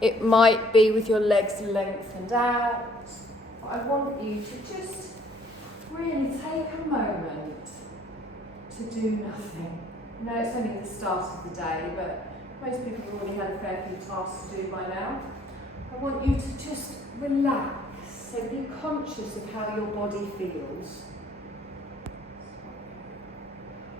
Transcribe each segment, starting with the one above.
It might be with your legs lengthened out. But I want you to just really take a moment to do nothing. No, it's only the start of the day, but most people have already had a fair few tasks to do by now. I want you to just relax. So be conscious of how your body feels.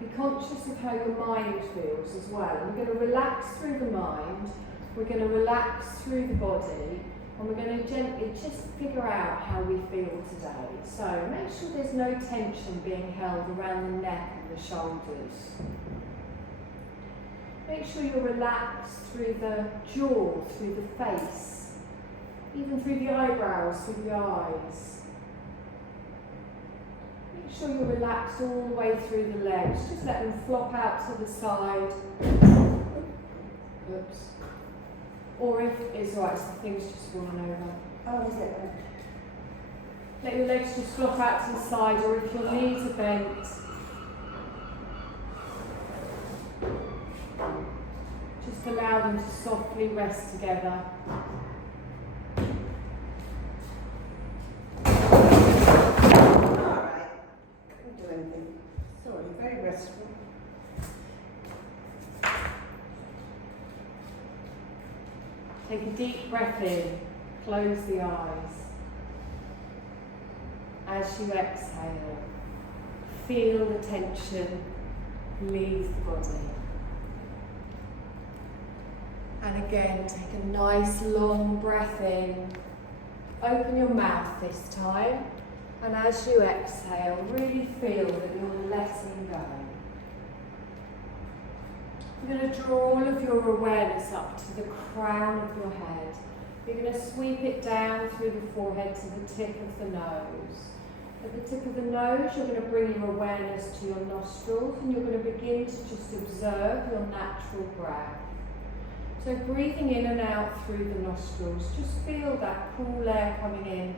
Be conscious of how your mind feels as well. We're going to relax through the mind, we're going to relax through the body, and we're going to gently just figure out how we feel today. So make sure there's no tension being held around the neck and the shoulders. Make sure you're relaxed through the jaw, through the face, even through the eyebrows, through the eyes. Make sure you're relaxed all the way through the legs. Just let them flop out to the side. Oops. Or if it's right, so the thing's just fallen over. Oh, is it? Let your legs just flop out to the side, or if your knees are bent, just allow them to softly rest together. Alright. Can't do anything. Sorry, very restful. Take a deep breath in, close the eyes. As you exhale, feel the tension leave the body. And again, take a nice long breath in. Open your mouth this time. And as you exhale, really feel that you're letting go. You're going to draw all of your awareness up to the crown of your head. You're going to sweep it down through the forehead to the tip of the nose. At the tip of the nose, you're going to bring your awareness to your nostrils, and you're going to begin to just observe your natural breath. So breathing in and out through the nostrils, just feel that cool air coming in.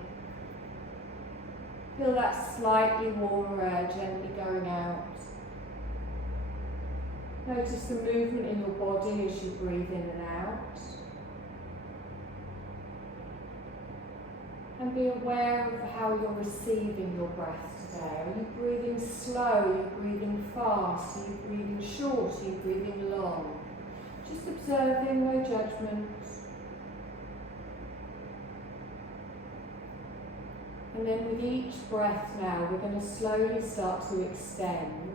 Feel that slightly warmer air gently going out. Notice the movement in your body as you breathe in and out. And be aware of how you're receiving your breath today. Are you breathing slow? Are you breathing fast? Are you breathing short? Are you breathing long? Just observing, no judgment. And then with each breath now, we're going to slowly start to extend,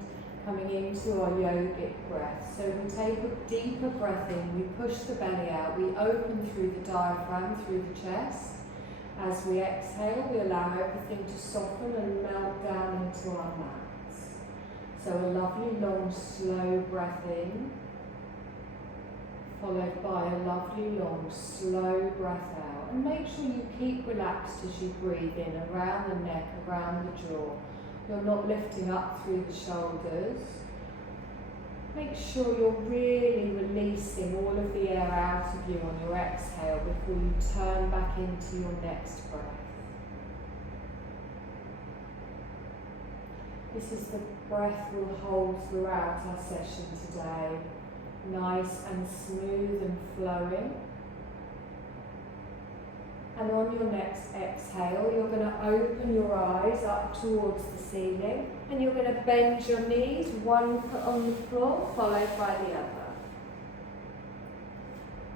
coming into our yogic breath. So we take a deeper breath in, we push the belly out, we open through the diaphragm, through the chest. As we exhale, we allow everything to soften and melt down into our mats. So a lovely long slow breath in, followed by a lovely long slow breath out. And make sure you keep relaxed as you breathe in, around the neck, around the jaw. You're not lifting up through the shoulders. Make sure you're really releasing all of the air out of you on your exhale before you turn back into your next breath. This is the breath we'll hold throughout our session today. Nice and smooth and flowing. And on your next exhale, you're going to open your eyes up towards the ceiling, and you're going to bend your knees, one foot on the floor, followed by the other.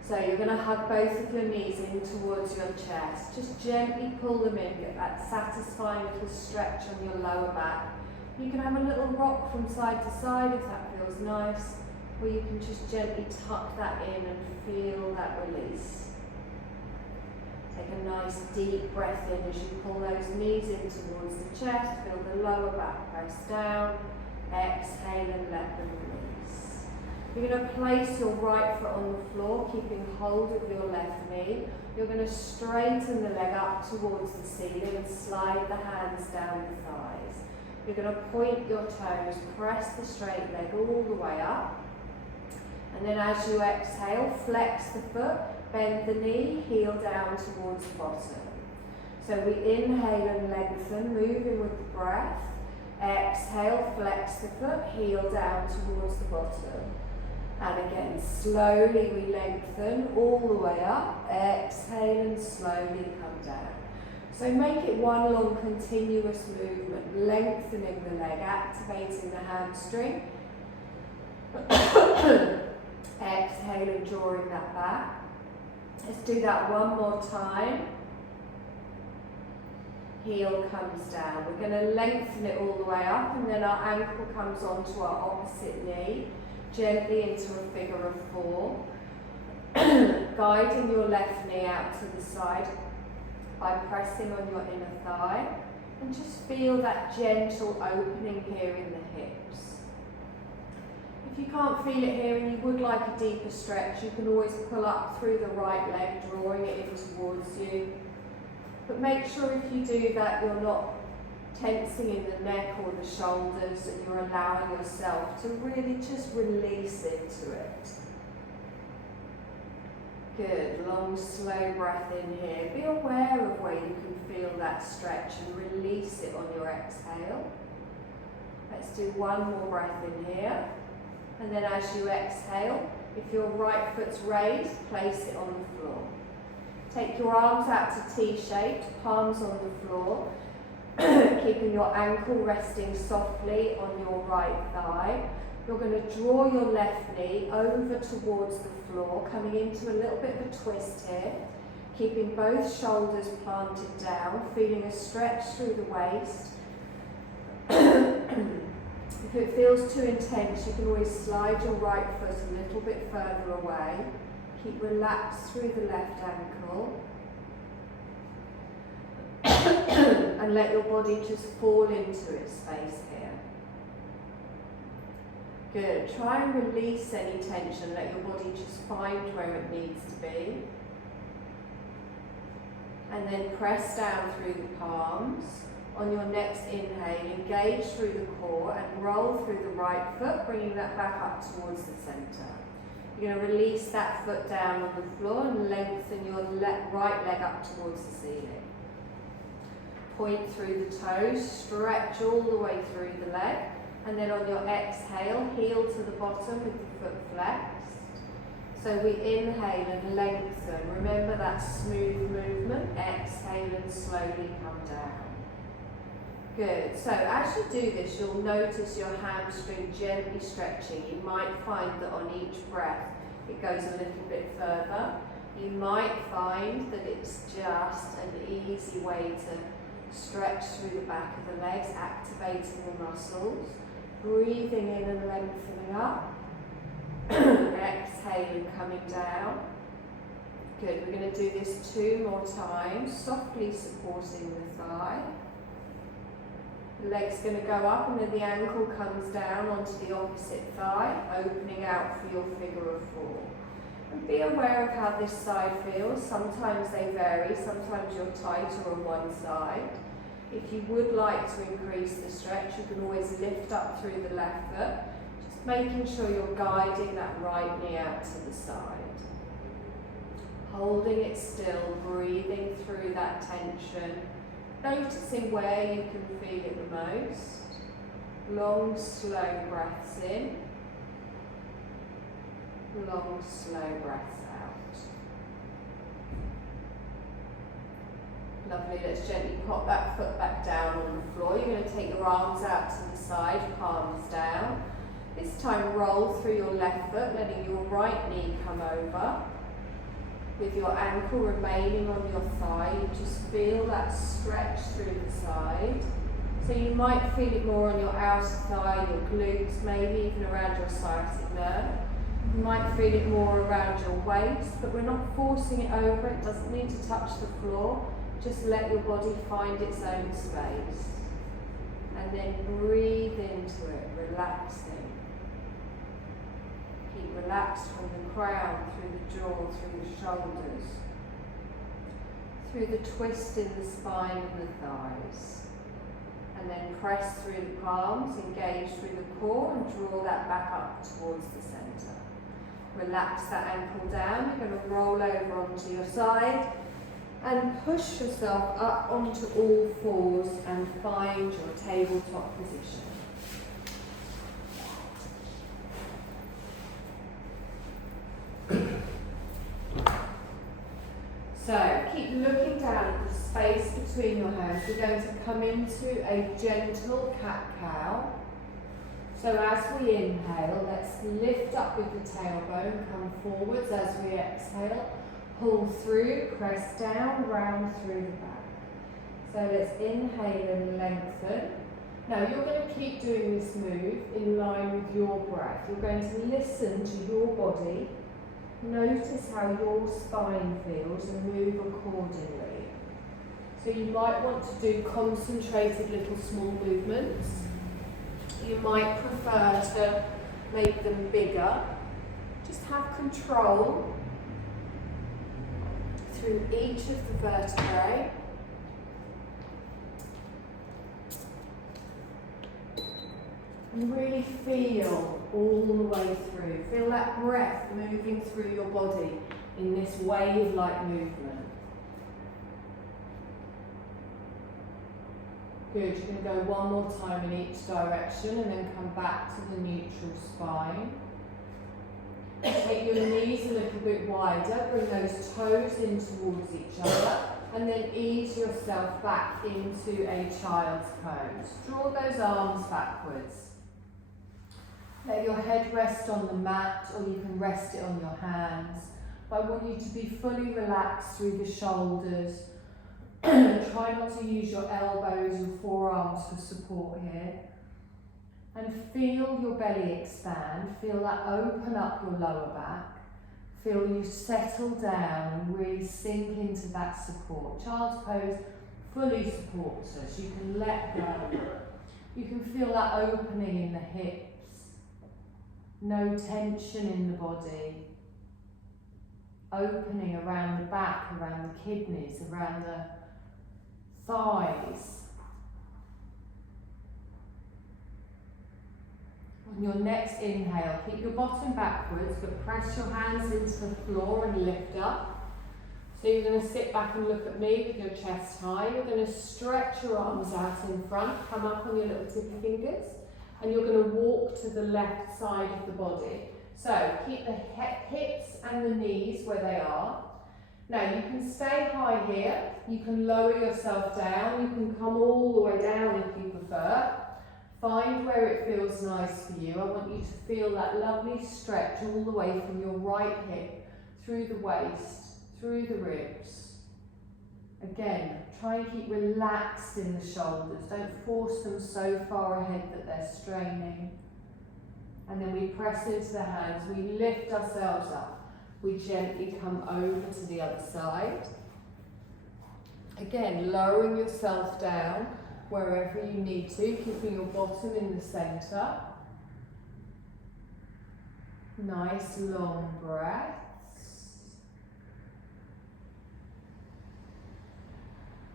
So you're going to hug both of your knees in towards your chest. Just gently pull them in, get that satisfying little stretch on your lower back. You can have a little rock from side to side if that feels nice, or you can just gently tuck that in and feel that release. Take a nice deep breath in as you pull those knees in towards the chest, feel the lower back press down, exhale and let them release. You're going to place your right foot on the floor, keeping hold of your left knee. You're going to straighten the leg up towards the ceiling and slide the hands down the thighs. You're going to point your toes, press the straight leg all the way up. And then as you exhale, flex the foot, bend the knee, heel down towards the bottom. So we inhale and lengthen, moving with the breath. Exhale, flex the foot, heel down towards the bottom. And again, slowly we lengthen all the way up. Exhale and slowly come down. So make it one long continuous movement, lengthening the leg, activating the hamstring. Exhale and drawing that back. Let's do that one more time. Heel comes down. We're going to lengthen it all the way up, and then our ankle comes onto our opposite knee, gently into a figure of 4. Guiding your left knee out to the side by pressing on your inner thigh, and just feel that gentle opening here in the hips. If you can't feel it here and you would like a deeper stretch, you can always pull up through the right leg, drawing it in towards you. But make sure if you do that, you're not tensing in the neck or the shoulders, and you're allowing yourself to really just release into it. Good, long, slow breath in here. Be aware of where you can feel that stretch and release it on your exhale. Let's do one more breath in here. And then as you exhale, if your right foot's raised, place it on the floor. Take your arms out to T-shaped, palms on the floor, keeping your ankle resting softly on your right thigh. You're going to draw your left knee over towards the floor, coming into a little bit of a twist here, keeping both shoulders planted down, feeling a stretch through the waist. If it feels too intense, you can always slide your right foot a little bit further away. Keep relaxed through the left ankle. And let your body just fall into its space here. Good. Try and release any tension. Let your body just find where it needs to be. And then press down through the palms. On your next inhale, engage through the core and roll through the right foot, bringing that back up towards the center. You're going to release that foot down on the floor and lengthen your right leg up towards the ceiling. Point through the toes, stretch all the way through the leg, and then on your exhale, heel to the bottom with the foot flexed. So we inhale and lengthen. Remember that smooth movement. Exhale and slowly come down. Good. So as you do this, you'll notice your hamstring gently stretching. You might find that on each breath it goes a little bit further. You might find that it's just an easy way to stretch through the back of the legs, activating the muscles. Breathing in and lengthening up. Exhaling, coming down. Good. We're going to do this 2 more times, softly supporting the thigh. The leg's going to go up and then the ankle comes down onto the opposite thigh, opening out for your figure of 4. And be aware of how this side feels. Sometimes they vary, sometimes you're tighter on one side. If you would like to increase the stretch, you can always lift up through the left foot, just making sure you're guiding that right knee out to the side. Holding it still, breathing through that tension. Noticing where you can feel it the most. Long, slow breaths in. Long, slow breaths out. Lovely. Let's gently pop that foot back down on the floor. You're going to take your arms out to the side, palms down. This time roll through your left foot, letting your right knee come over. With your ankle remaining on your thigh, you just feel that stretch through the side. So you might feel it more on your outer thigh, your glutes, maybe even around your sciatic nerve. You might feel it more around your waist, but we're not forcing it over. It doesn't need to touch the floor. Just let your body find its own space. And then breathe into it, relaxing. Keep relaxed from the crown, through the jaw, through the shoulders, through the twist in the spine and the thighs. And then press through the palms, engage through the core and draw that back up towards the centre. Relax that ankle down. You're going to roll over onto your side and push yourself up onto all fours and find your tabletop position. So keep looking down at the space between your hands. We're going to come into a gentle cat-cow. So as we inhale, let's lift up with the tailbone, come forwards as we exhale, pull through, press down, round through the back. So let's inhale and lengthen. Now you're going to keep doing this move in line with your breath. You're going to listen to your body, notice how your spine feels and move accordingly. So you might want to do concentrated little small movements. You might prefer to make them bigger. Just have control through each of the vertebrae. And really feel all the way through. Feel that breath moving through your body in this wave-like movement. Good, you're going to go one more time in each direction and then come back to the neutral spine. Take your knees a little bit wider, bring those toes in towards each other, and then ease yourself back into a child's pose. Draw those arms backwards. Let your head rest on the mat, or you can rest it on your hands. But I want you to be fully relaxed through the shoulders. Try not to use your elbows or forearms for support here. And feel your belly expand. Feel that open up your lower back. Feel you settle down and really sink into that support. Child's pose fully supports us. You can let go. You can feel that opening in the hips. No tension in the body. Opening around the back, around the kidneys, around the thighs. On your next inhale, keep your bottom backwards, but press your hands into the floor and lift up. So you're going to sit back and look at me with your chest high. You're going to stretch your arms out in front, come up on your little tippy fingers, and you're going to walk to the left side of the body. So keep the hips and the knees where they are. Now you can stay high here, you can lower yourself down, you can come all the way down if you prefer. Find where it feels nice for you. I want you to feel that lovely stretch all the way from your right hip, through the waist, through the ribs. Again, try and keep relaxed in the shoulders. Don't force them so far ahead that they're straining. And then we press into the hands, we lift ourselves up. We gently come over to the other side. Again, lowering yourself down wherever you need to, keeping your bottom in the centre. Nice long breaths.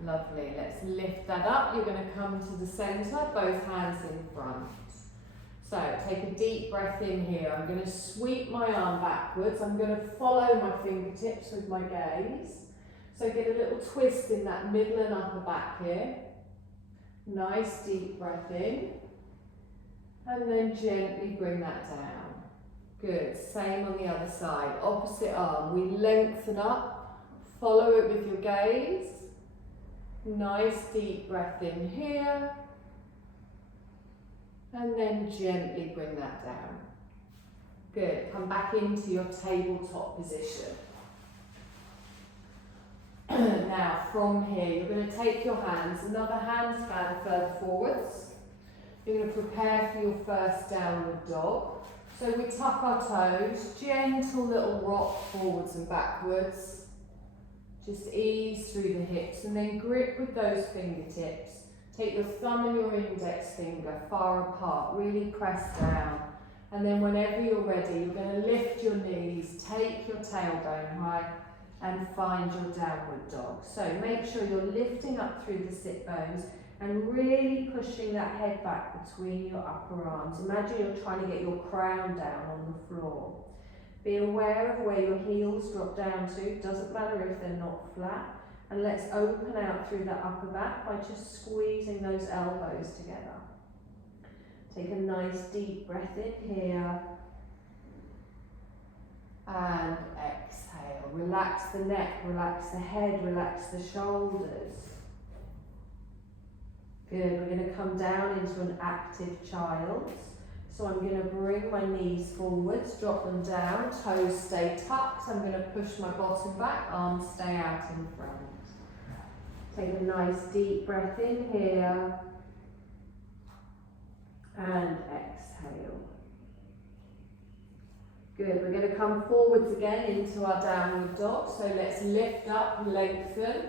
Lovely, let's lift that up. You're going to come to the centre, both hands in front. So take a deep breath in here. I'm going to sweep my arm backwards. I'm going to follow my fingertips with my gaze. So get a little twist in that middle and upper back here. Nice deep breath in. And then gently bring that down. Good. Same on the other side. Opposite arm. We lengthen up. Follow it with your gaze. Nice deep breath in here. And then gently bring that down. Good. Come back into your tabletop position. Now from here, you're going to take your hands, another handstand further forwards. You're going to prepare for your first downward dog. So we tuck our toes, gentle little rock forwards and backwards. Just ease through the hips and then grip with those fingertips. Take your thumb and your index finger far apart, really press down. And then whenever you're ready, you're going to lift your knees, take your tailbone high and find your downward dog. So make sure you're lifting up through the sit bones and really pushing that head back between your upper arms. Imagine you're trying to get your crown down on the floor. Be aware of where your heels drop down to, doesn't matter if they're not flat. And let's open out through that upper back by just squeezing those elbows together. Take a nice deep breath in here. And exhale. Relax the neck, relax the head, relax the shoulders. Good. We're going to come down into an active child. So I'm going to bring my knees forwards, drop them down, toes stay tucked. I'm going to push my bottom back, arms stay out in front. Take a nice deep breath in here. And exhale. Good, we're going to come forwards again into our downward dog. So let's lift up, lengthen.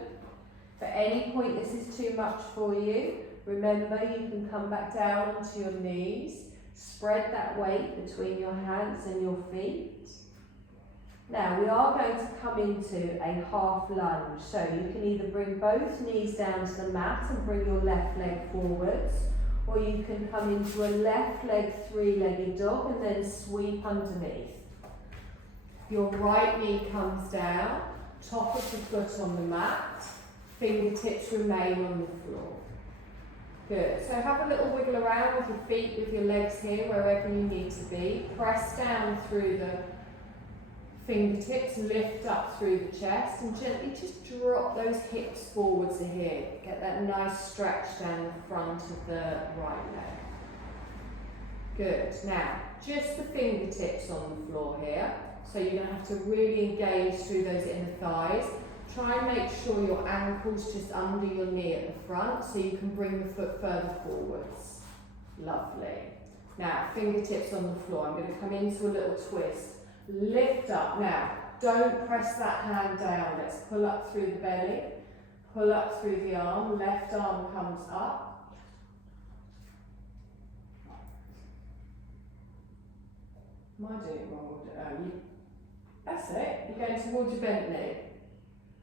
If at any point this is too much for you, remember you can come back down onto your knees. Spread that weight between your hands and your feet. Now we are going to come into a half lunge. So you can either bring both knees down to the mat and bring your left leg forwards, or you can come into a left leg three-legged dog and then sweep underneath. Your right knee comes down, top of the foot on the mat, fingertips remain on the floor. Good, so have a little wiggle around with your feet, with your legs here, wherever you need to be. Press down through the fingertips, lift up through the chest, and gently just drop those hips forwards here. Get that nice stretch down the front of the right leg. Good, now, just the fingertips on the floor here. So you're going to have to really engage through those inner thighs. Try and make sure your ankle's just under your knee at the front so you can bring the foot further forwards. Lovely. Now, fingertips on the floor. I'm going to come into a little twist. Lift up. Now, don't press that hand down. Let's pull up through the belly. Pull up through the arm. Left arm comes up. Am I doing it wrong? That's it. You're going towards your bent knee.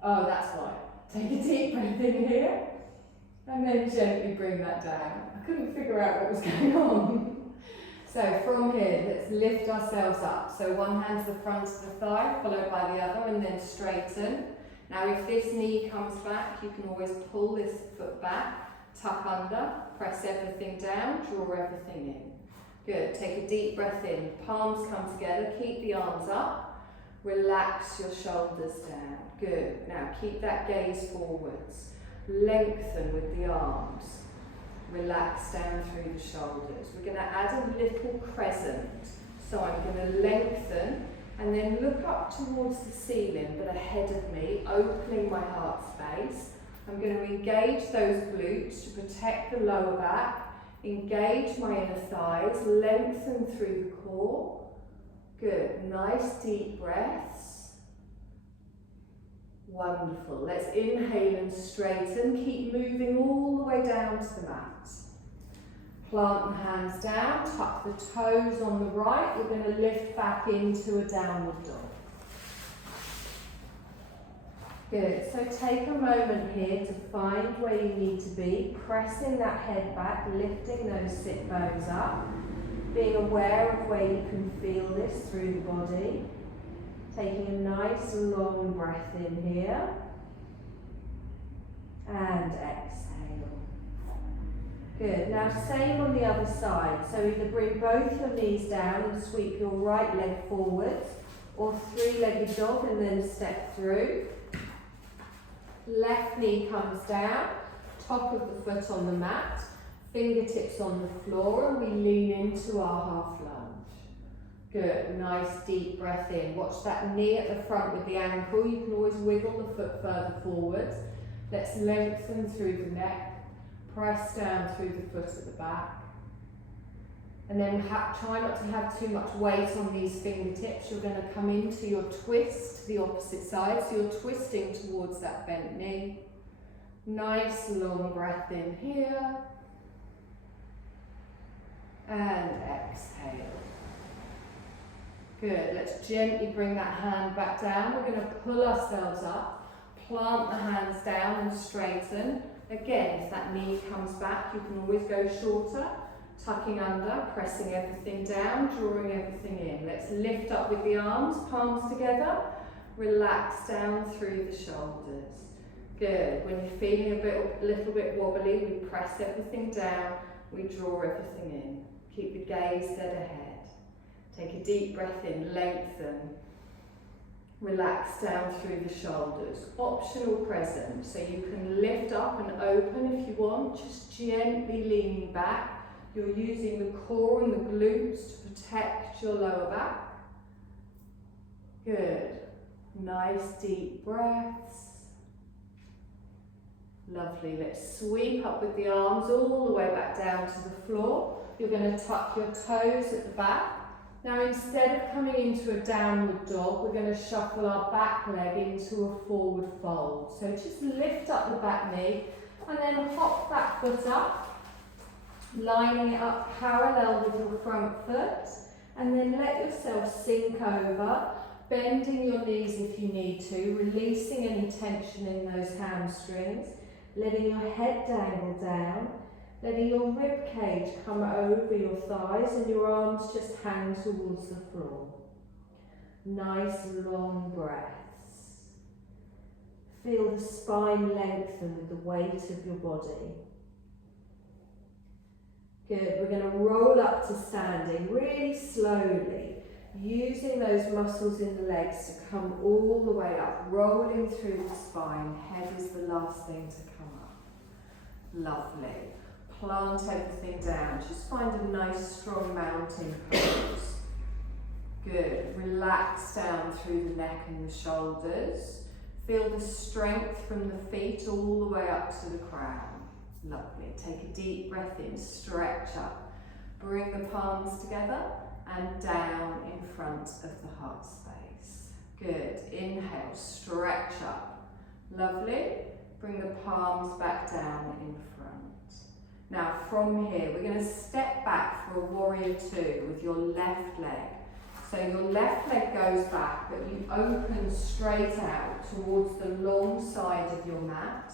Oh, that's right. Take a deep breath in here and then gently bring that down. I couldn't figure out what was going on. So from here, let's lift ourselves up. So one hand to the front of the thigh, followed by the other, and then straighten. Now if this knee comes back, you can always pull this foot back, tuck under, press everything down, draw everything in. Good, take a deep breath in. Palms come together, keep the arms up. Relax your shoulders down. Good. Now keep that gaze forwards. Lengthen with the arms. Relax down through the shoulders. We're going to add a little crescent. So I'm going to lengthen and then look up towards the ceiling, but ahead of me, opening my heart space. I'm going to engage those glutes to protect the lower back, engage my inner thighs, lengthen through the core. Good, nice deep breaths. Wonderful. Let's inhale and straighten. Keep moving all the way down to the mat. Plant the hands down, tuck the toes on the right. You're going to lift back into a downward dog. Good, so take a moment here to find where you need to be, pressing that head back, lifting those sit bones up. Being aware of where you can feel this through the body. Taking a nice long breath in here. And exhale. Good. Now same on the other side. So either bring both your knees down and sweep your right leg forwards, or three-legged dog and then step through. Left knee comes down, top of the foot on the mat. Fingertips on the floor, and we lean into our half lunge. Good, nice deep breath in. Watch that knee at the front with the ankle. You can always wiggle the foot further forwards. Let's lengthen through the neck. Press down through the foot at the back. And then try not to have too much weight on these fingertips. You're going to come into your twist to the opposite side. So you're twisting towards that bent knee. Nice long breath in here. And exhale. Good, let's gently bring that hand back down. We're going to pull ourselves up, plant the hands down and straighten. Again, if that knee comes back, you can always go shorter, tucking under, pressing everything down, drawing everything in. Let's lift up with the arms, palms together, relax down through the shoulders. Good, when you're feeling a little bit wobbly, we press everything down, we draw everything in. Keep the gaze dead ahead. Take a deep breath in, lengthen. Relax down through the shoulders. Optional present, so you can lift up and open if you want, just gently leaning back. You're using the core and the glutes to protect your lower back. Good. Nice deep breaths. Lovely. Let's sweep up with the arms all the way back down to the floor. You're going to tuck your toes at the back. Now instead of coming into a downward dog, we're going to shuffle our back leg into a forward fold. So just lift up the back knee and then hop that foot up, lining it up parallel with your front foot, and then let yourself sink over, bending your knees if you need to, releasing any tension in those hamstrings, letting your head dangle down, letting your rib cage come over your thighs and your arms just hang towards the floor. Nice long breaths. Feel the spine lengthen with the weight of your body. Good, we're going to roll up to standing really slowly, using those muscles in the legs to come all the way up, rolling through the spine. Head is the last thing to come up. Lovely. Plant everything down. Just find a nice strong mountain pose. Good. Relax down through the neck and the shoulders. Feel the strength from the feet all the way up to the crown. Lovely. Take a deep breath in. Stretch up. Bring the palms together and down in front of the heart space. Good. Inhale. Stretch up. Lovely. Bring the palms back down in front. Now from here, we're going to step back for a warrior two with your left leg. So your left leg goes back, but you open straight out towards the long side of your mat.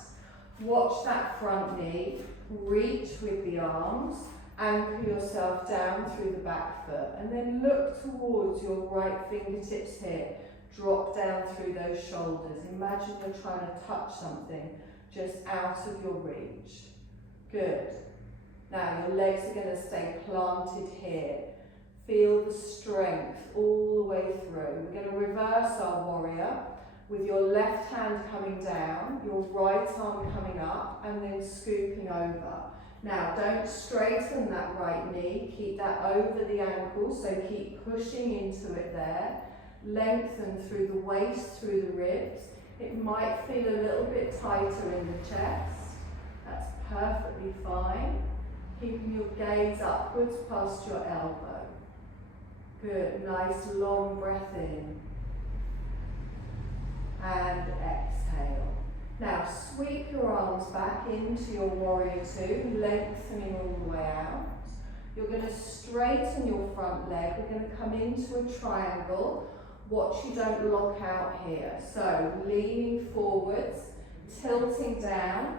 Watch that front knee, reach with the arms, anchor yourself down through the back foot, and then look towards your right fingertips here. Drop down through those shoulders. Imagine you're trying to touch something just out of your reach. Good. Now your legs are going to stay planted here. Feel the strength all the way through. We're going to reverse our warrior with your left hand coming down, your right arm coming up, and then scooping over. Now don't straighten that right knee. Keep that over the ankle, so keep pushing into it there. Lengthen through the waist, through the ribs. It might feel a little bit tighter in the chest. That's perfectly fine. Keeping your gaze upwards past your elbow. Good, nice long breath in. And exhale. Now sweep your arms back into your warrior two, lengthening all the way out. You're going to straighten your front leg. We're going to come into a triangle. Watch you don't lock out here. So leaning forwards, tilting down.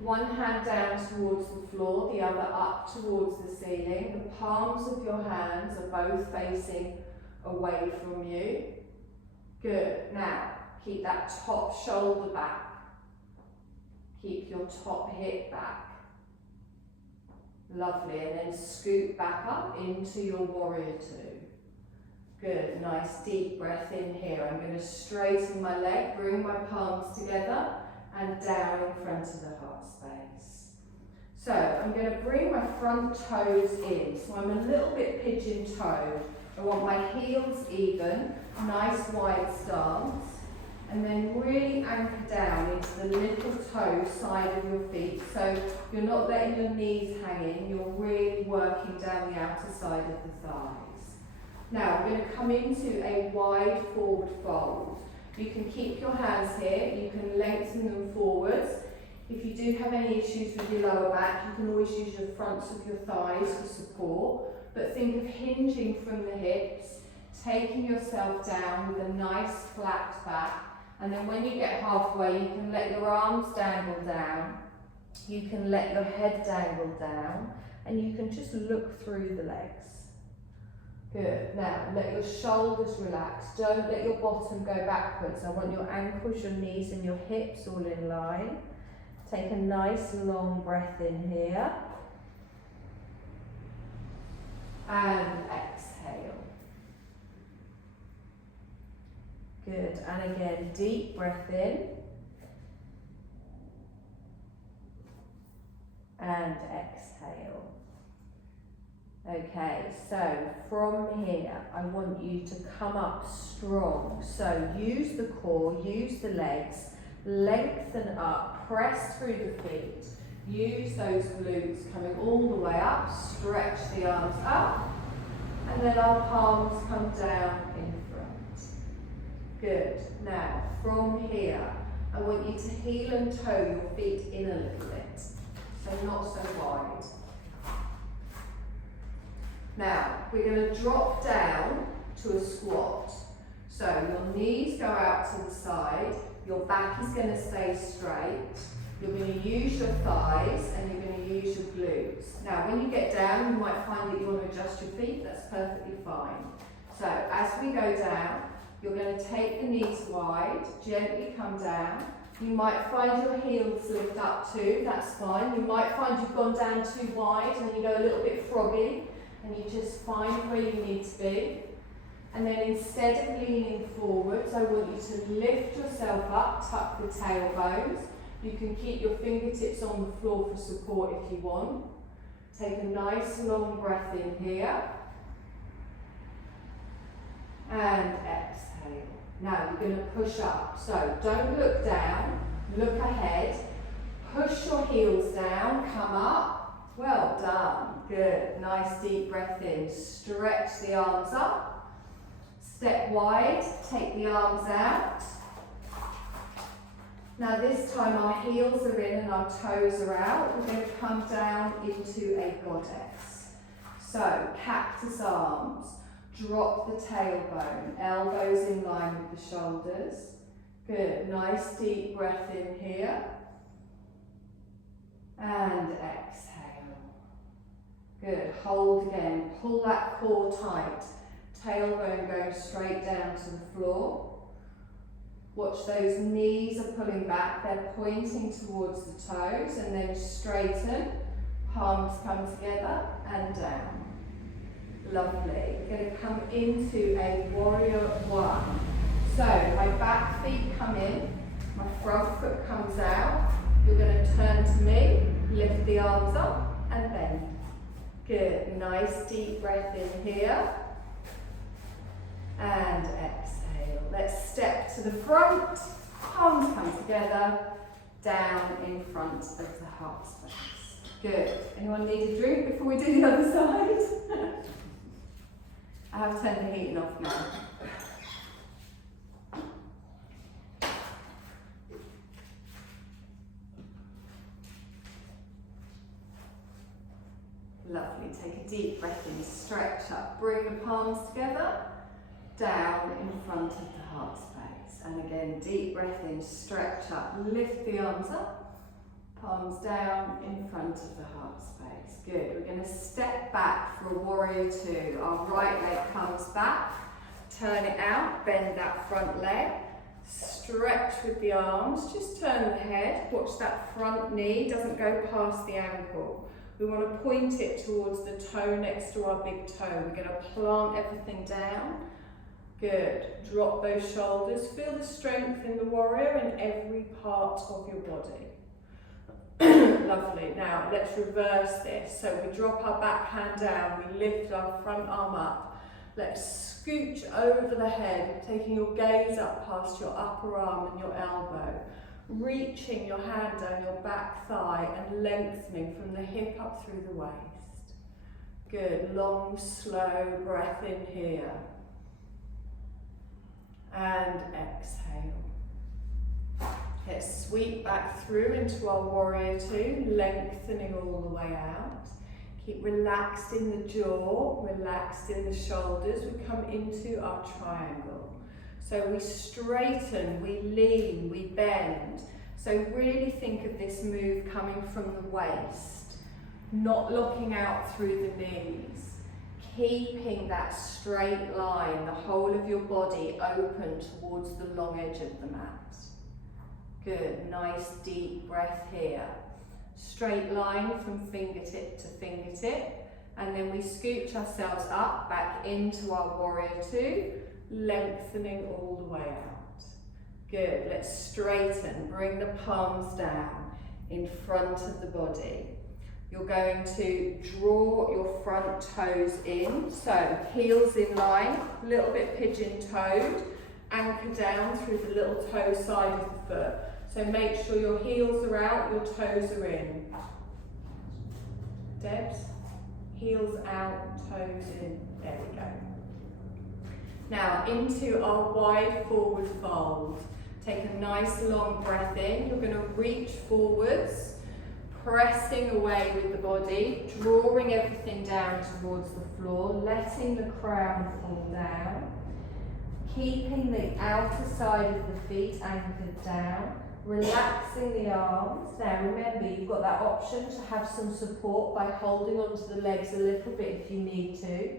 One hand down towards the floor, the other up towards the ceiling. The palms of your hands are both facing away from you. Good. Now, keep that top shoulder back. Keep your top hip back. Lovely. And then scoot back up into your warrior two. Good. Nice deep breath in here. I'm going to straighten my leg, bring my palms together, and down in front of the heart space. So I'm going to bring my front toes in. So I'm a little bit pigeon-toed. I want my heels even, nice wide stance, and then really anchor down into the little toe side of your feet. So you're not letting your knees hang in, you're really working down the outer side of the thighs. Now I'm going to come into a wide forward fold. You can keep your hands here, you can lengthen them forwards. If you do have any issues with your lower back, you can always use your fronts of your thighs for support. But think of hinging from the hips, taking yourself down with a nice flat back. And then when you get halfway, you can let your arms dangle down. You can let your head dangle down. And you can just look through the legs. Good. Now, let your shoulders relax. Don't let your bottom go backwards. I want your ankles, your knees and your hips all in line. Take a nice long breath in here. And exhale. Good, and again, deep breath in. And exhale. Okay, so from here, I want you to come up strong. So use the core, use the legs, lengthen up, press through the feet. Use those glutes coming all the way up, stretch the arms up, and then our palms come down in front. Good. Now, from here, I want you to heel and toe your feet in a little bit, so not so wide. Now, we're going to drop down to a squat. So your knees go out to the side, your back is going to stay straight, you're going to use your thighs and you're going to use your glutes. Now, when you get down, you might find that you want to adjust your feet, that's perfectly fine. So as we go down, you're going to take the knees wide, gently come down. You might find your heels lift up too, that's fine. You might find you've gone down too wide and you go a little bit froggy, and you just find where you need to be. And then instead of leaning forwards, I want you to lift yourself up, tuck the tailbones. You can keep your fingertips on the floor for support if you want. Take a nice long breath in here. And exhale. Now you're going to push up. So don't look down, look ahead. Push your heels down, come up. Well done. Good. Nice deep breath in. Stretch the arms up. Step wide. Take the arms out. Now this time our heels are in and our toes are out. We're going to come down into a goddess. So cactus arms. Drop the tailbone. Elbows in line with the shoulders. Good. Nice deep breath in here. And exhale. Good, hold again, pull that core tight, tailbone going straight down to the floor. Watch those knees are pulling back, they're pointing towards the toes, and then straighten, palms come together and down. Lovely, we're going to come into a warrior one. So my back feet come in, my front foot comes out, you're going to turn to me, lift the arms up and bend. Good, nice deep breath in here and exhale. Let's step to the front, palms come together, down in front of the heart space. Good, anyone need a drink before we do the other side? I have turned the heating off now. Lovely, take a deep breath in, stretch up, bring the palms together, down in front of the heart space. And again, deep breath in, stretch up, lift the arms up, palms down in front of the heart space. Good, we're going to step back for a warrior two. Our right leg comes back, turn it out, bend that front leg, stretch with the arms, just turn the head, watch that front knee, doesn't go past the ankle. We want to point it towards the toe next to our big toe. We're going to plant everything down. Good. Drop those shoulders. Feel the strength in the warrior in every part of your body. Lovely. Now let's reverse this. So we drop our back hand down. We lift our front arm up. Let's scooch over the head, taking your gaze up past your upper arm and your elbow. Reaching your hand down your back thigh and lengthening from the hip up through the waist. Good, long, slow breath in here. And exhale. Let's sweep back through into our warrior two, lengthening all the way out. Keep relaxed in the jaw, relaxed in the shoulders. We come into our triangle. So we straighten, we lean, we bend. So really think of this move coming from the waist, not looking out through the knees. Keeping that straight line, the whole of your body open towards the long edge of the mat. Good, nice deep breath here. Straight line from fingertip to fingertip. And then we scooch ourselves up, back into our warrior two. Lengthening all the way out. Good, let's straighten, bring the palms down in front of the body. You're going to draw your front toes in, so heels in line, a little bit pigeon-toed, anchor down through the little toe side of the foot. So make sure your heels are out, your toes are in. Debs, heels out, toes in. There we go. Now into our wide forward fold. Take a nice long breath in. You're going to reach forwards, pressing away with the body, drawing everything down towards the floor, letting the crown fall down, keeping the outer side of the feet anchored down, relaxing the arms. Now remember, you've got that option to have some support by holding onto the legs a little bit if you need to.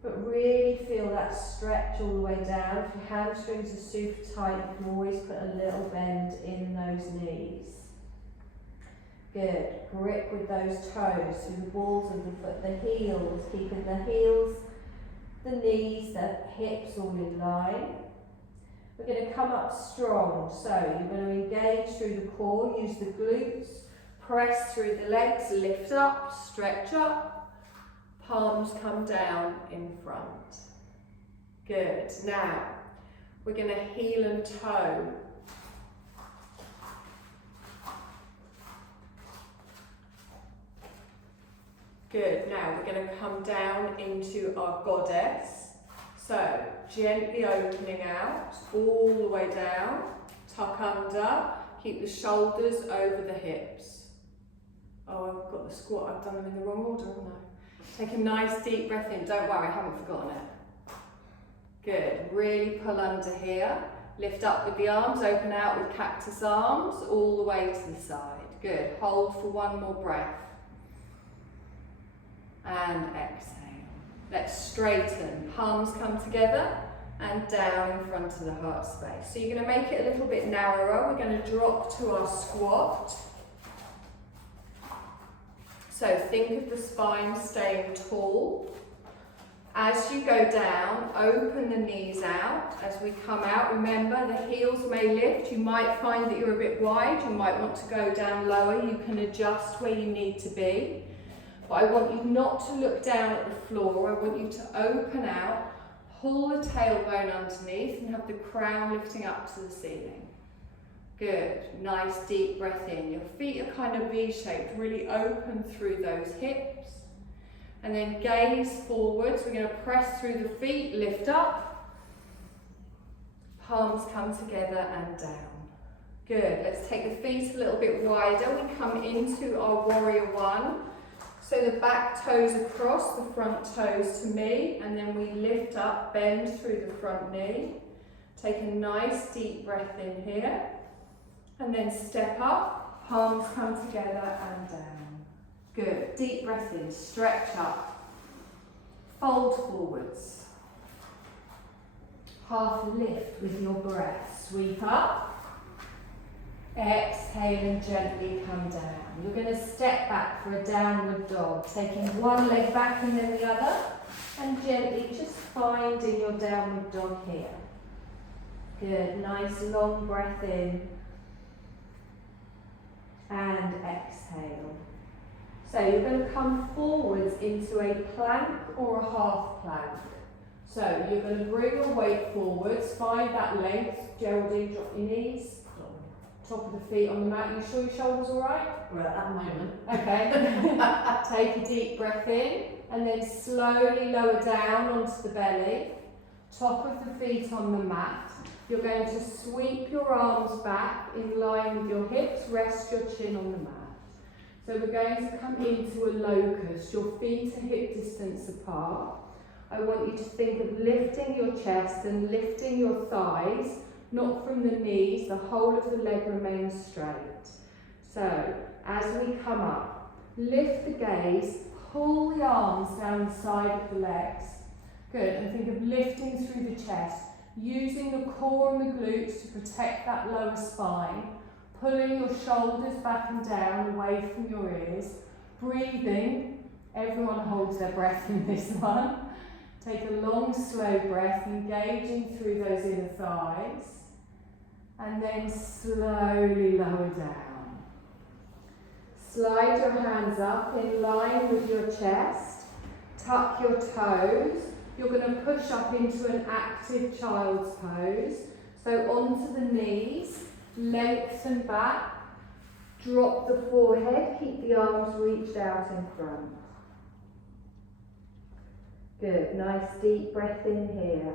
But really feel that stretch all the way down. If your hamstrings are super tight, you can always put a little bend in those knees. Good. Grip with those toes through the balls of the foot, the heels, keeping the heels, the knees, the hips all in line. We're going to come up strong. So you're going to engage through the core, use the glutes, press through the legs, lift up, stretch up. Palms come down in front. Good. Now, we're going to heel and toe. Good. Now, we're going to come down into our goddess. So, gently opening out, all the way down. Tuck under. Keep the shoulders over the hips. Oh, I've got the squat. I've done them in the wrong order, haven't I? Take a nice deep breath in. Don't worry, I haven't forgotten it. Good. Really pull under here. Lift up with the arms, open out with cactus arms, all the way to the side. Good. Hold for one more breath. And exhale. Let's straighten. Palms come together and down in front of the heart space. So you're going to make it a little bit narrower. We're going to drop to our squat. So think of the spine staying tall. As you go down, open the knees out. As we come out, remember the heels may lift. You might find that you're a bit wide. You might want to go down lower. You can adjust where you need to be. But I want you not to look down at the floor. I want you to open out, pull the tailbone underneath and have the crown lifting up to the ceiling. Good, nice deep breath in. Your feet are kind of V-shaped, really open through those hips. And then gaze forwards. We're going to press through the feet, lift up. Palms come together and down. Good, let's take the feet a little bit wider. We come into our warrior one. So the back toes across, the front toes to me, and then we lift up, bend through the front knee. Take a nice deep breath in here. And then step up, palms come together and down. Good, deep breath in, stretch up, fold forwards. Half lift with your breath, sweep up, exhale and gently come down. You're going to step back for a downward dog, taking one leg back and then the other, and gently just finding your downward dog here. Good, nice long breath in. And exhale. So you're going to come forwards into a plank or a half plank. So you're going to bring your weight forwards, find that length. Geraldine, drop your knees, top of the feet on the mat. You sure your shoulders all right? Well, at the moment. Okay. Take a deep breath in and then slowly lower down onto the belly. Top of the feet on the mat. You're going to sweep your arms back in line with your hips, rest your chin on the mat. So we're going to come into a locust. Your feet are hip distance apart. I want you to think of lifting your chest and lifting your thighs, not from the knees, the whole of the leg remains straight. So as we come up, lift the gaze, pull the arms down the side of the legs. Good, and think of lifting through the chest. Using the core and the glutes to protect that lower spine, pulling your shoulders back and down away from your ears, breathing. Everyone holds their breath in this one. Take a long, slow breath, engaging through those inner thighs. And then slowly lower down. Slide your hands up in line with your chest. Tuck your toes. You're going to push up into an active child's pose. So onto the knees, lengthen back, drop the forehead, keep the arms reached out in front. Good, nice deep breath in here.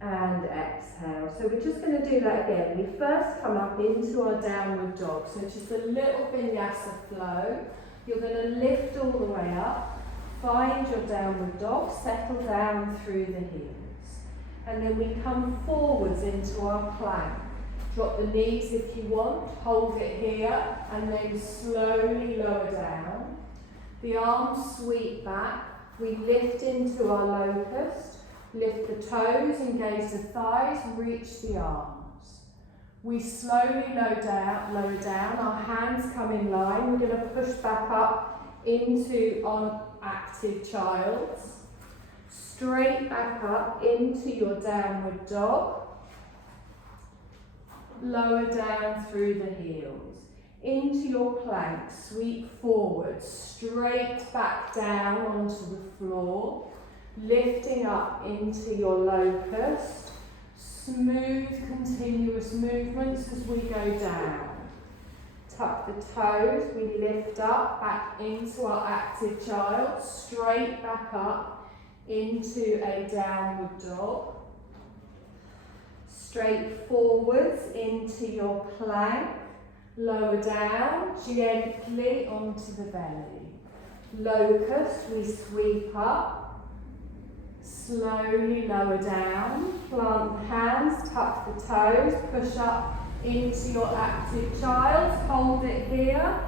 And exhale. So we're just going to do that again. We first come up into our downward dog. So just a little vinyasa flow. You're going to lift all the way up. Find your downward dog. Settle down through the heels. And then we come forwards into our plank. Drop the knees if you want. Hold it here. And then slowly lower down. The arms sweep back. We lift into our locust. Lift the toes, engage the thighs, reach the arms. We slowly lower down, our hands come in line. We're going to push back up into our active child's. Straight back up into your downward dog. Lower down through the heels. Into your plank, sweep forward, straight back down onto the floor. Lifting up into your locust, smooth continuous movements as we go down. Tuck the toes, we lift up back into our active child, straight back up into a downward dog. Straight forwards into your plank, lower down gently onto the belly. Locust, we sweep up. Slowly lower down, plant the hands, tuck the toes, push up into your active child, hold it here,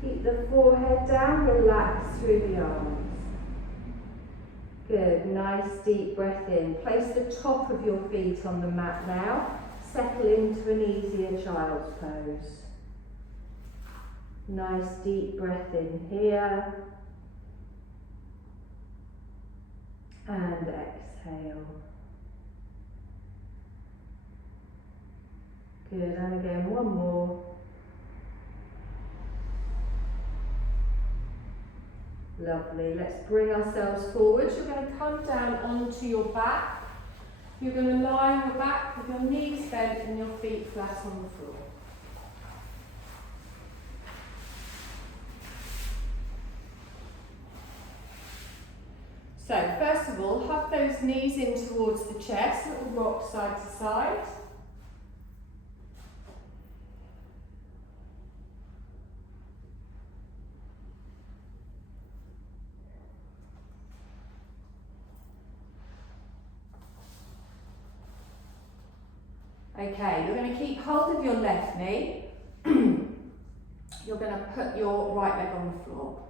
keep the forehead down, relax through the arms. Good, nice deep breath in. Place the top of your feet on the mat now, settle into an easier child's pose. Nice deep breath in here. And exhale. Good, and again, one more. Lovely, let's bring ourselves forward. You're going to come down onto your back. You're going to lie on your back with your knees bent and your feet flat on the floor. So first of all, hug those knees in towards the chest, little rock side to side. Okay, you're going to keep hold of your left knee. You're going to put your right leg on the floor.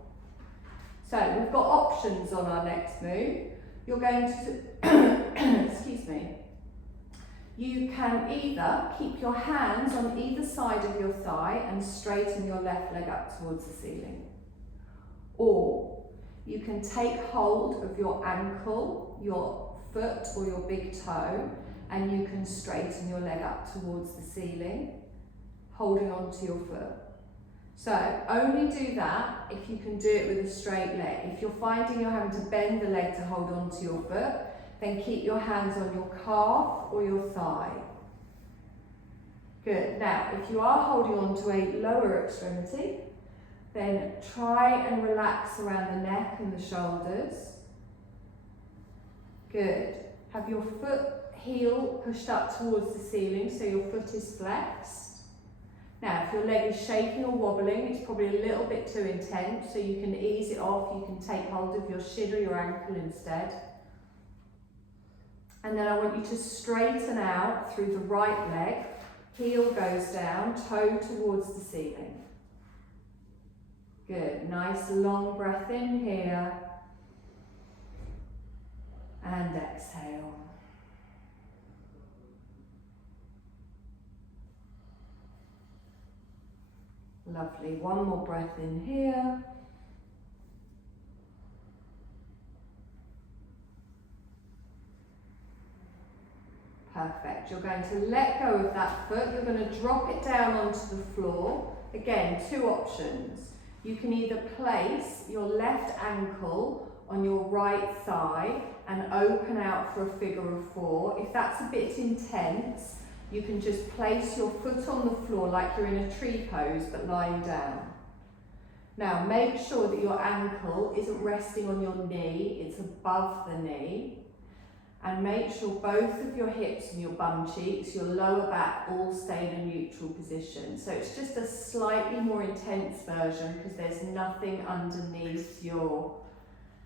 So we've got options on our next move. You're going to, excuse me, you can either keep your hands on either side of your thigh and straighten your left leg up towards the ceiling. Or you can take hold of your ankle, your foot or your big toe, and you can straighten your leg up towards the ceiling, holding onto your foot. So only do that if you can do it with a straight leg. If you're finding you're having to bend the leg to hold onto your foot, then keep your hands on your calf or your thigh. Good. Now, if you are holding on to a lower extremity, then try and relax around the neck and the shoulders. Good. Have your foot heel pushed up towards the ceiling so your foot is flexed. Now, if your leg is shaking or wobbling, it's probably a little bit too intense, so you can ease it off. You can take hold of your shin or your ankle instead. And then I want you to straighten out through the right leg. Heel goes down, toe towards the ceiling. Good, nice long breath in here. And exhale. Lovely, one more breath in here. Perfect. Perfect. You're going to let go of that foot. You're going to drop it down onto the floor. Again, two options. You can either place your left ankle on your right thigh and open out for a figure of four. If that's a bit intense, you can just place your foot on the floor like you're in a tree pose but lying down. Now make sure that your ankle isn't resting on your knee, it's above the knee. And make sure both of your hips and your bum cheeks, your lower back all stay in a neutral position. So it's just a slightly more intense version because there's nothing underneath your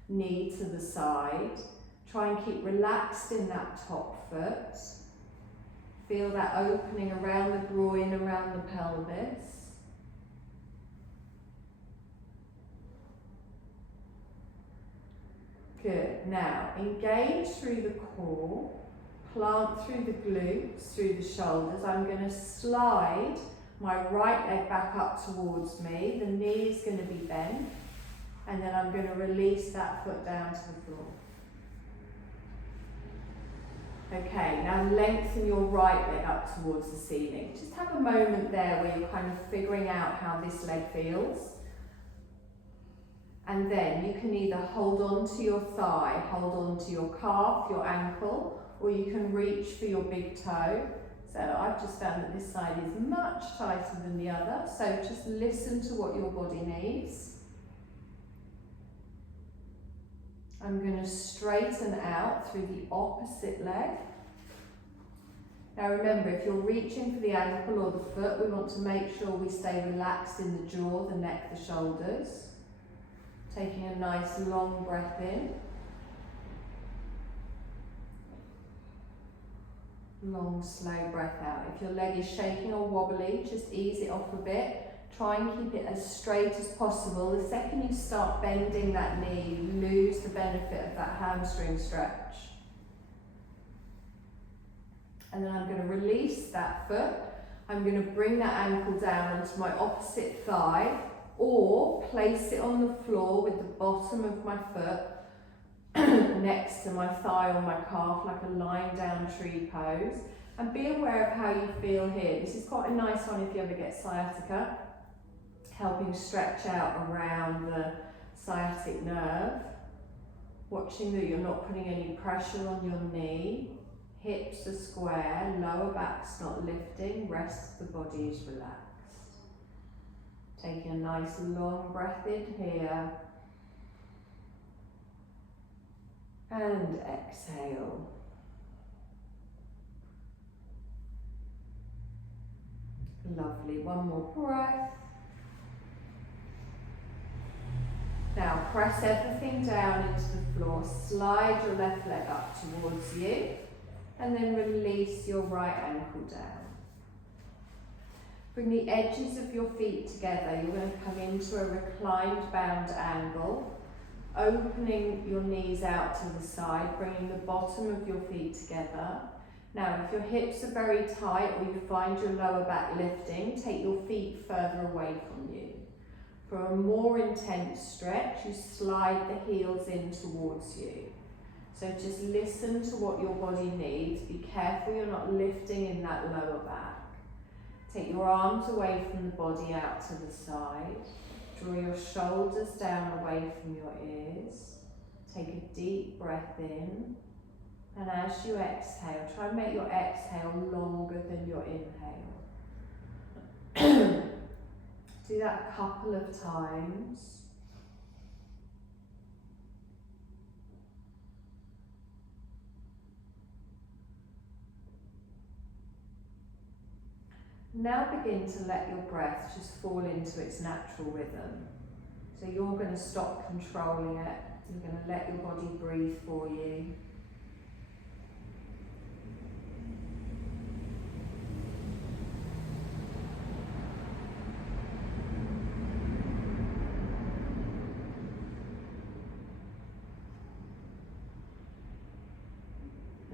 knee to the side. Try and keep relaxed in that top foot. Feel that opening around the groin, around the pelvis. Good. Now engage through the core, plant through the glutes, through the shoulders. I'm going to slide my right leg back up towards me. The knee is going to be bent. And then I'm going to release that foot down to the floor. Okay, now lengthen your right leg up towards the ceiling. Just have a moment there where you're kind of figuring out how this leg feels. And then you can either hold on to your thigh, hold on to your calf, your ankle, or you can reach for your big toe. So I've just found that this side is much tighter than the other. So just listen to what your body needs. I'm going to straighten out through the opposite leg. Now remember, if you're reaching for the ankle or the foot, we want to make sure we stay relaxed in the jaw, the neck, the shoulders. Taking a nice long breath in. Long, slow breath out. If your leg is shaking or wobbly, just ease it off a bit. Try and keep it as straight as possible. The second you start bending that knee, you lose the benefit of that hamstring stretch. And then I'm going to release that foot. I'm going to bring that ankle down onto my opposite thigh, or place it on the floor with the bottom of my foot next to my thigh or my calf, like a lying down tree pose. And be aware of how you feel here. This is quite a nice one if you ever get sciatica, helping stretch out around the sciatic nerve. Watching that you're not putting any pressure on your knee. Hips are square, lower back's not lifting, rest of the body is relaxed. Taking a nice long breath in here. And exhale. Lovely, one more breath. Now press everything down into the floor, slide your left leg up towards you, and then release your right ankle down. Bring the edges of your feet together. You're going to come into a reclined bound angle, opening your knees out to the side, bringing the bottom of your feet together. Now, if your hips are very tight or you find your lower back lifting, take your feet further away from you. For a more intense stretch, you slide the heels in towards you. So just listen to what your body needs. Be careful you're not lifting in that lower back. Take your arms away from the body out to the side. Draw your shoulders down away from your ears. Take a deep breath in. And as you exhale, try and make your exhale longer than your inhale. Do that a couple of times. Now begin to let your breath just fall into its natural rhythm. So you're going to stop controlling it. You're going to let your body breathe for you.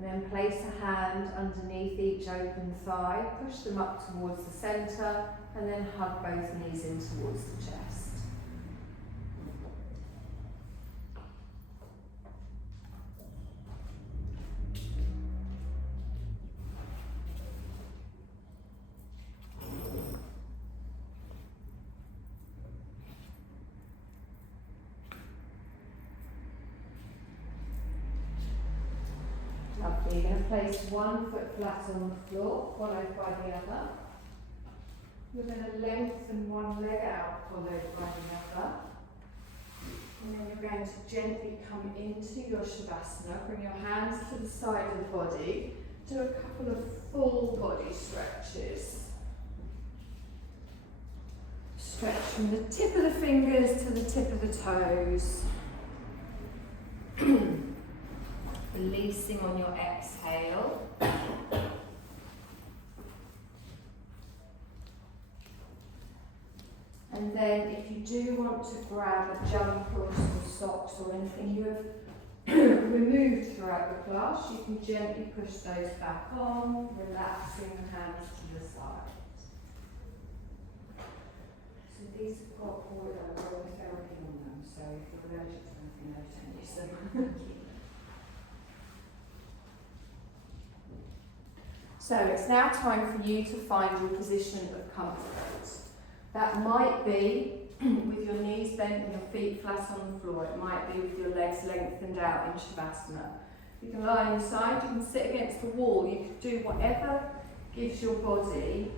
And then place a hand underneath each open thigh, push them up towards the centre, and then hug both knees in towards the chest. You're going to place one foot flat on the floor, followed by the other. You're going to lengthen one leg out, followed by the other. And then you're going to gently come into your Shavasana. Bring your hands to the side of the body. Do a couple of full body stretches. Stretch from the tip of the fingers to the tip of the toes. Releasing on your exhale. And then if you do want to grab a jumper or some socks or anything you have removed throughout the class, you can gently push those back on, relaxing the hands to the side. So these have got aromatherapy on them, so if you're allergic to anything, don't use them. So it's now time for you to find your position of comfort. That might be with your knees bent and your feet flat on the floor. It might be with your legs lengthened out in Shavasana. You can lie on your side, you can sit against the wall, you can do whatever gives your body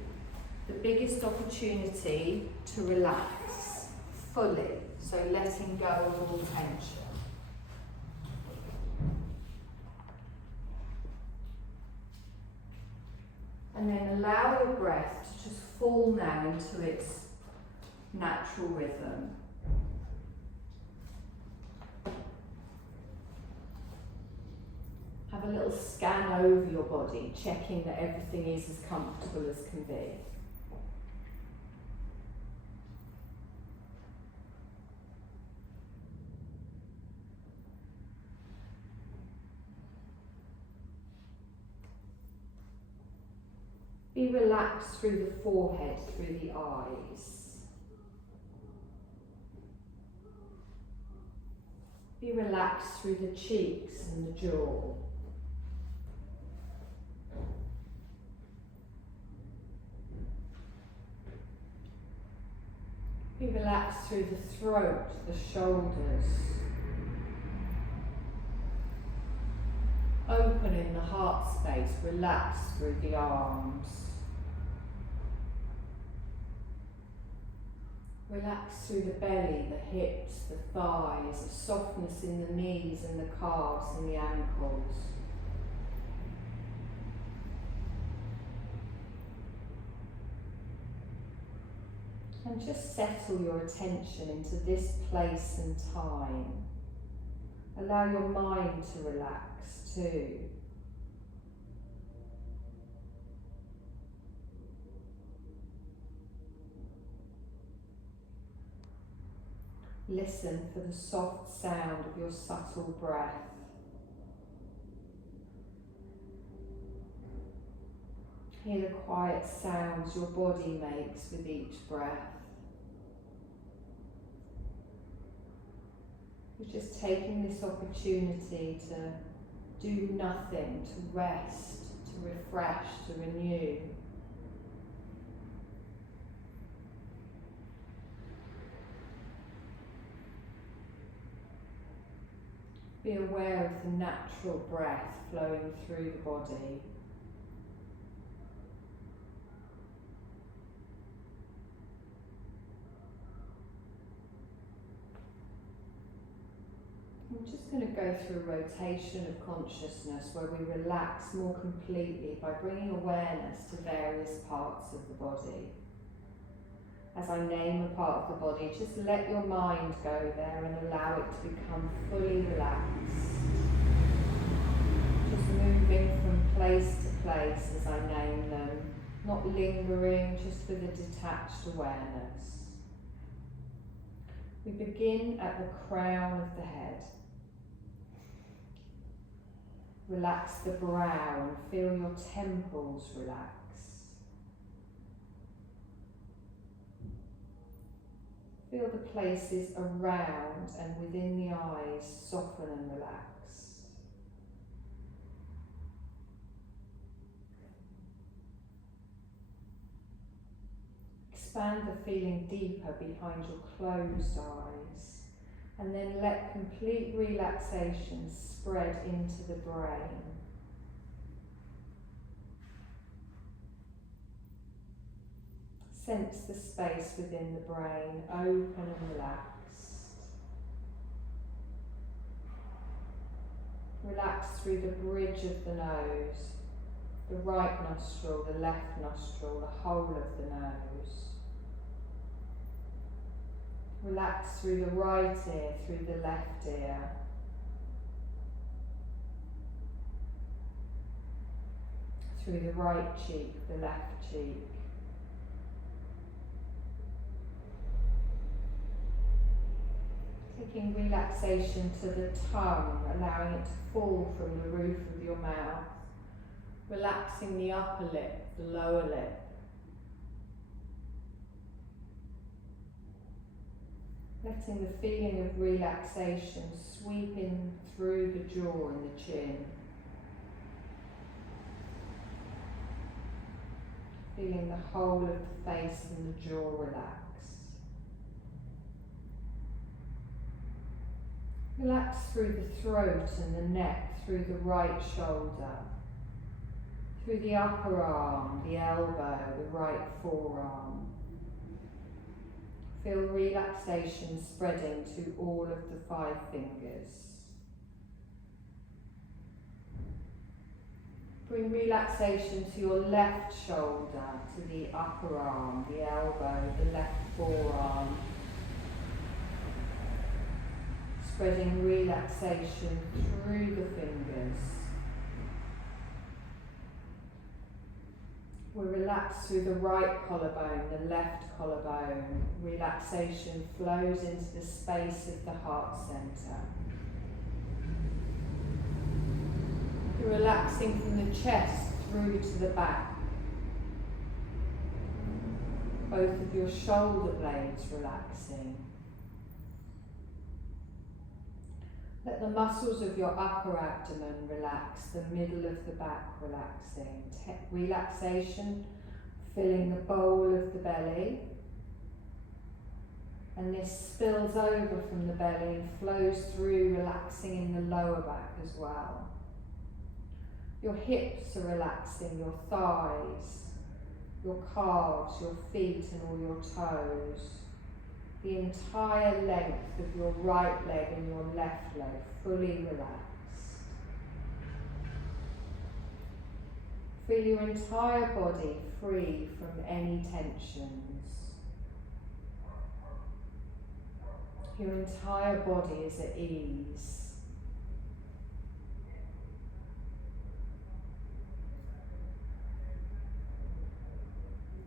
the biggest opportunity to relax fully. So letting go of all tension. And then allow your breath to just fall now into its natural rhythm. Have a little scan over your body, checking that everything is as comfortable as can be. Be relaxed through the forehead, through the eyes. Be relaxed through the cheeks and the jaw. Be relaxed through the throat, the shoulders. Open in the heart space, relax through the arms. Relax through the belly, the hips, the thighs, a softness in the knees and the calves and the ankles. And just settle your attention into this place and time. Allow your mind to relax too. Listen for the soft sound of your subtle breath. Hear the quiet sounds your body makes with each breath. You're just taking this opportunity to do nothing, to rest, to refresh, to renew. Be aware of the natural breath flowing through the body. I'm just going to go through a rotation of consciousness where we relax more completely by bringing awareness to various parts of the body. As I name a part of the body, just let your mind go there and allow it to become fully relaxed. Just moving from place to place as I name them, not lingering, just with a detached awareness. We begin at the crown of the head. Relax the brow and feel your temples relax. Feel the places around and within the eyes soften and relax. Expand the feeling deeper behind your closed eyes, and then let complete relaxation spread into the brain. Sense the space within the brain, open and relaxed. Relax through the bridge of the nose, the right nostril, the left nostril, the whole of the nose. Relax through the right ear, through the left ear. Through the right cheek, the left cheek. Taking relaxation to the tongue, allowing it to fall from the roof of your mouth. Relaxing the upper lip, the lower lip. Letting the feeling of relaxation sweep in through the jaw and the chin. Feeling the whole of the face and the jaw relax. Relax through the throat and the neck, through the right shoulder, through the upper arm, the elbow, the right forearm. Feel relaxation spreading to all of the 5 fingers. Bring relaxation to your left shoulder, to the upper arm, the elbow, the left forearm. Spreading relaxation through the fingers. We'll relax through the right collarbone, the left collarbone. Relaxation flows into the space of the heart centre. You're relaxing from the chest through to the back. Both of your shoulder blades relaxing. Let the muscles of your upper abdomen relax, the middle of the back relaxing. Relaxation, filling the bowl of the belly. And this spills over from the belly and flows through, relaxing in the lower back as well. Your hips are relaxing, your thighs, your calves, your feet and all your toes. The entire length of your right leg and your left leg fully relaxed. Feel your entire body free from any tensions. Your entire body is at ease.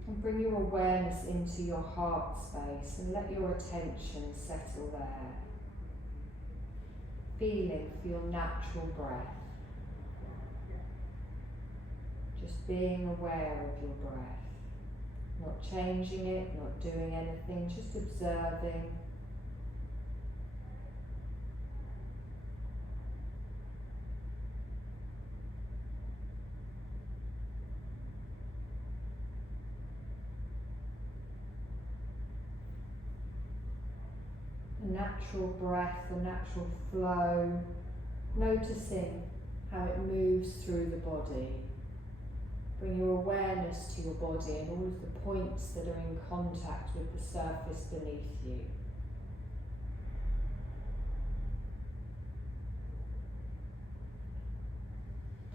And bring your awareness into your heart space and let your attention settle there. Feeling for your natural breath. Just being aware of your breath. Not changing it, not doing anything, just observing. A natural breath, a natural flow, noticing how it moves through the body. Bring your awareness to your body and all of the points that are in contact with the surface beneath you.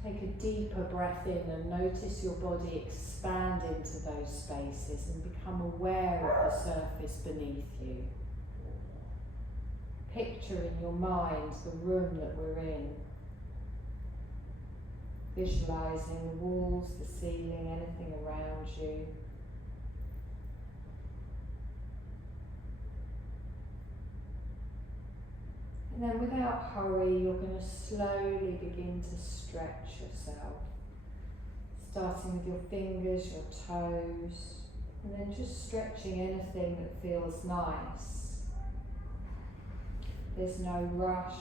Take a deeper breath in and notice your body expand into those spaces and become aware of the surface beneath you. Picture in your mind the room that we're in. Visualising the walls, the ceiling, anything around you. And then without hurry, you're going to slowly begin to stretch yourself. Starting with your fingers, your toes, and then just stretching anything that feels nice. There's no rush.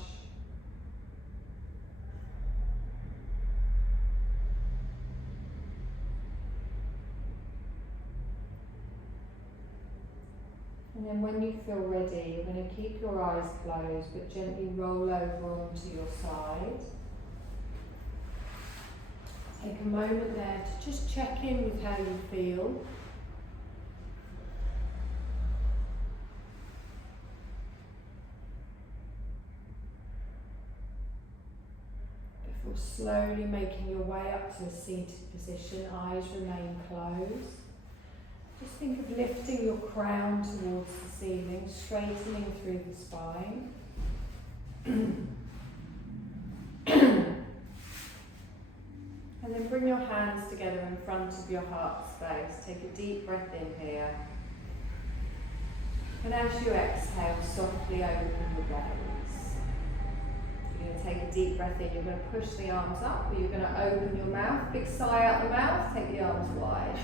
And then when you feel ready, you're going to keep your eyes closed but gently roll over onto your side. Take a moment there to just check in with how you feel. slowly making your way up to a seated position, eyes remain closed. Just think of lifting your crown towards the ceiling, straightening through the spine. And then bring your hands together in front of your heart space. Take a deep breath in here. And as you exhale, softly open your gaze. You're going to take a deep breath in. You're going to push the arms up, or you're going to open your mouth. Big sigh out the mouth. Take the arms wide.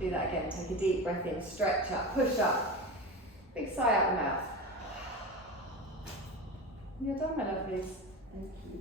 Do that again. Take a deep breath in. Stretch up. Push up. Big sigh out the mouth. You're done, my lovelies. Thank you.